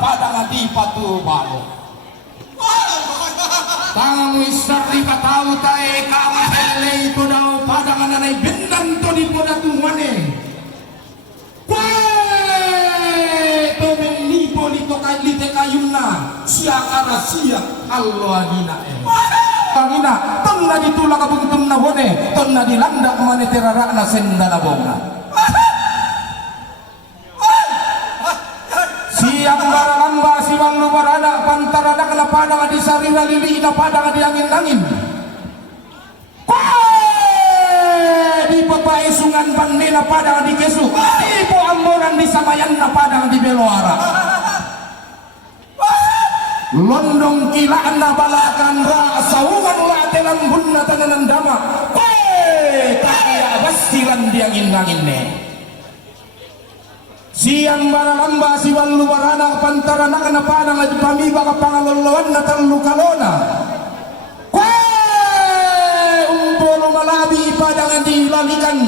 pada di patu balo tangamu isari katau tae kama ele itu daw pada nanay bendan to di poda tumane to menipo dito kay lite kayuna siya kara siya Allah dina pangina tonna ditulak kabungtun na bone tonna dilanda mane terara na senda na bonga siang baralamba si wanglu barana pantarana kana padang di sarina lili na padang di angin-angin di papai sungan pandena padang di kesu ibu amboran di samayan na padang di beloara londong kilaan na balakan ra saungan ula telang bunna tananan dama kaya basilan di angin-angin ne siang baralamba si wallu barana pantarana kana padang di pamiba ka pangaloloan na tallu kalona umpo malabi padang di lalikan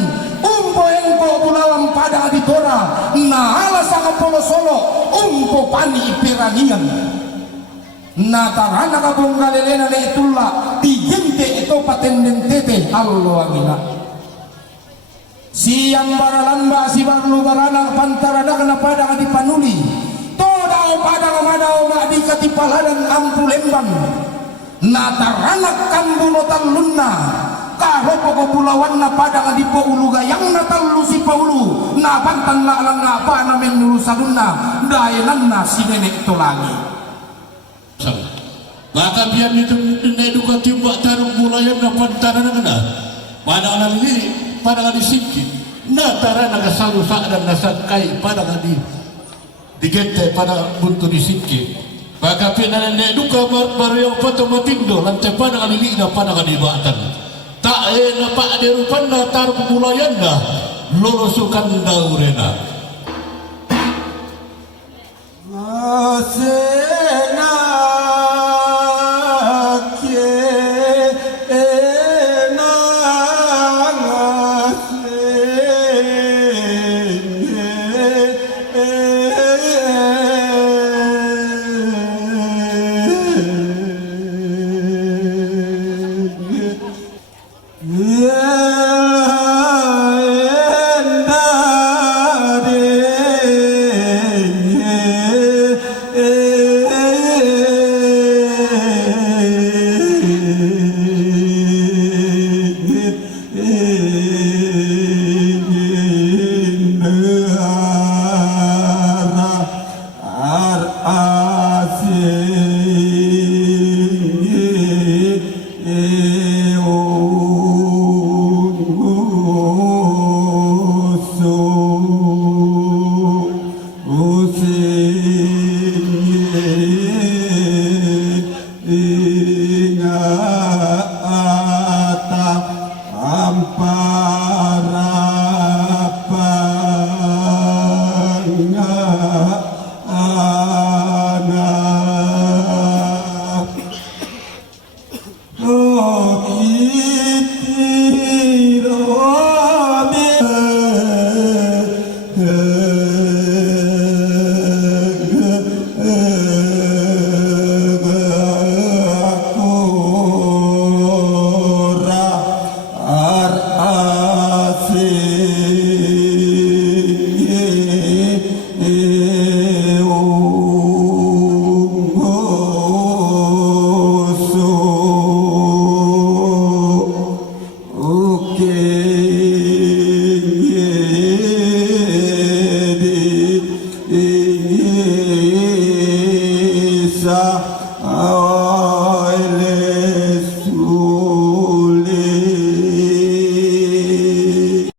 umpo engko bulawang padang di tora na ala sa polo solo umpo pani piranian na tarana ka bonggalelena le itulla di jente itu patenden tete allo amina siang baralamba si barlu barana pantarana kana padang di panuli todao padang madao ma di katipaladan ampu lembang na tarana kambuno tallunna karopo ko pulawan na padang di paulu gayang na tallu si paulu na pantan na lang na pa na menulu sadunna dayanan na si nenek tolangi maka biar itu edukasi mbak tarung mulayan na pantarana kana padang na lili padang di sikit na tarana ka salu sa'dan na sakay padang di digente pada buntu di sikit maka pinan eduka baru yang foto matindo lantai padang lili na padang di batan tak na pak de rupanna tarung mulayan na lorosukan daurena asena ampara